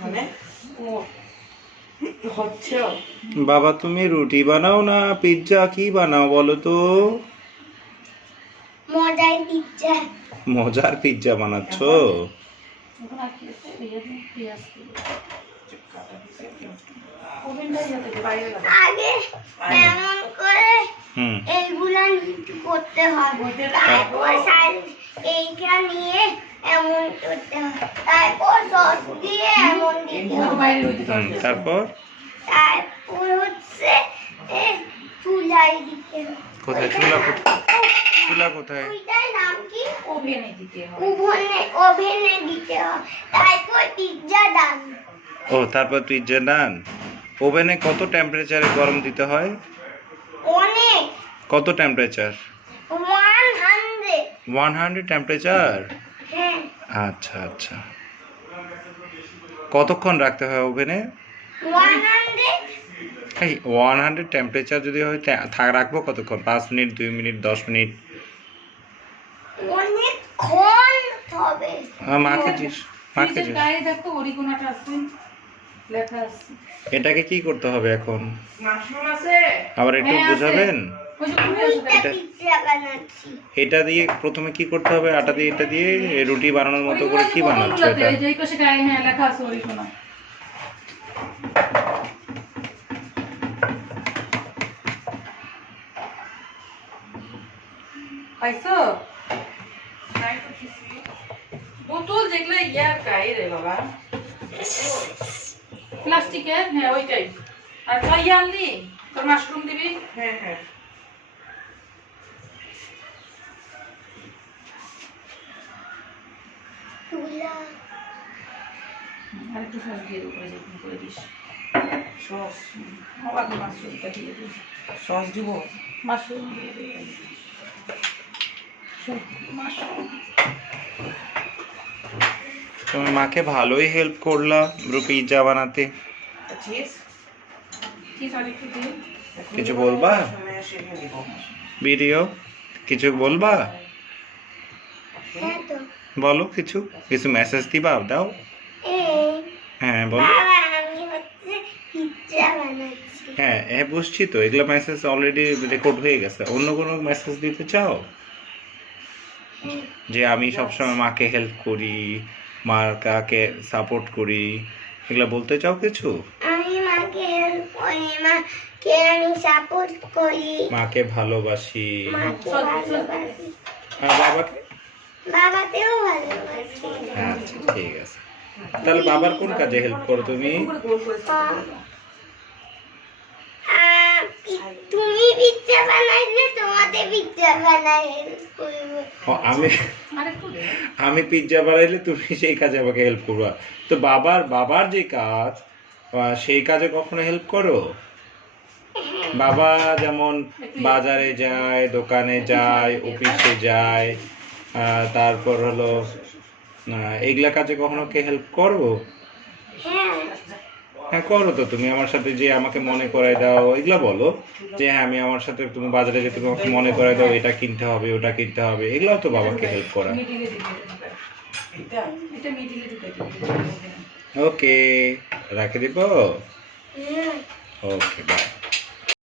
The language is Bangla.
মানে বাবা তুমি রুটি বানাও না পিৎজা কি বানাও বলো তো? মজার পিৎজা বানাচ্ছ? আগে এমন করে এইগুলা করতে হবে, তারপর এইটা নিয়ে এমন করতে হবে, তারপর সস দিয়ে এমন দিতে হবে, তারপর হচ্ছে চুলায় দিতে হবে। কোথায় চুলা? চুলা কোথায়? ওইটার নাম কি? ওভেনে দিতে হবে, তারপর পিৎজা ডান। ও তারপর পিৎজা ডান। ওভেনে কত টেম্পারেচারে গরম দিতে হয়? অনেক। কত টেম্পারেচার? 100 টেম্পারেচার? হ্যাঁ। আচ্ছা আচ্ছা। কতক্ষণ রাখতে হয় ওভেনে? 100 এই 100 টেম্পারেচার যদি হয় রাখবো কতক্ষণ? 5 মিনিট, 2 মিনিট, 10 মিনিট? অনেকক্ষণ হবে। মাকে গায়ে দেখো অরিগোনাটা আছে, লেখা আছে। এটাকে কি করতে হবে এখন? মাশরুম আছে আবার একটু বুঝাবেন? পিৎজা বানাচ্ছি। এটা দিয়ে প্রথমে কি করতে হবে? আটা দিয়ে এটা দিয়ে রুটি বানানোর মতো করে কি বানাচ্ছ এটা? এই পাশে গায়ে হ্যাঁ লেখা আছে অরিগোনা। পাইছো? বোতল যেগুলো ইয়ার গায়ে রে বাবা, প্লাস্টিকের, হ্যাঁ ওইটাই। আর খাইয়া আনলি তোর মাশরুম দিবি। হ্যাঁ হ্যাঁ আর একটু সস দিয়ে উপরে যেরকম করে দিস। সস আবার মাশরুমটা দিয়ে দিই। সস দিব, মাশরুম দিয়ে দিই। তুমি মাকে ভালোই হেল্প করলা পিৎজা বানাতে। কিছু বলবা? ভিডিও কিছু বলবা? বলো কিছু কিছু মেসেজ দিবা, দাও। হ্যাঁ বলো। হ্যাঁ হ্যাঁ বুঝছি তো, এগুলো মেসেজ অলরেডি রেকর্ড হয়ে গেছে। অন্য কোনো মেসেজ দিতে চাও? যে আমি সবসময় মাকে হেল্প করি, মার কাকে সাপোর্ট করি, এগুলো বলতে চাও কিছু? আমি মাকে হেল্প করি, মাকে আমি সাপোর্ট করি, মাকে ভালোবাসি, আর বাবাকেও ভালোবাসি। আচ্ছা ঠিক আছে। তাহলে বাবার কোন কাজে হেল্প করো তুমি? তুমি পিৎজা বানাইলে তোমাদের পিৎজা বানাই হেল্প করবো। আমি পিৎজা বানাইলে তুমি সেই কাজে আমাকে হেল্প করবা। তো বাবার যে কাজ সেই কাজে কখনো হেল্প করো? বাবা যেমন বাজারে যায়, দোকানে যায়, অফিসে যায়, তারপর হলো এগুলা কাজে কখনো কে হেল্প করো? হ্যাঁ করো তো। তুমি আমার সাথে যে আমাকে মনে করাই দাও, এগুলা বলো যে হ্যাঁ আমি আমার সাথে তুমি বাজারে যে তুমি আমাকে মনে করাই দাও এটা কিনতে হবে ওটা কিনতে হবে, এগুলাও তো বাবাকে হেল্প করা। ওকে রাখে দিব। Okay bye.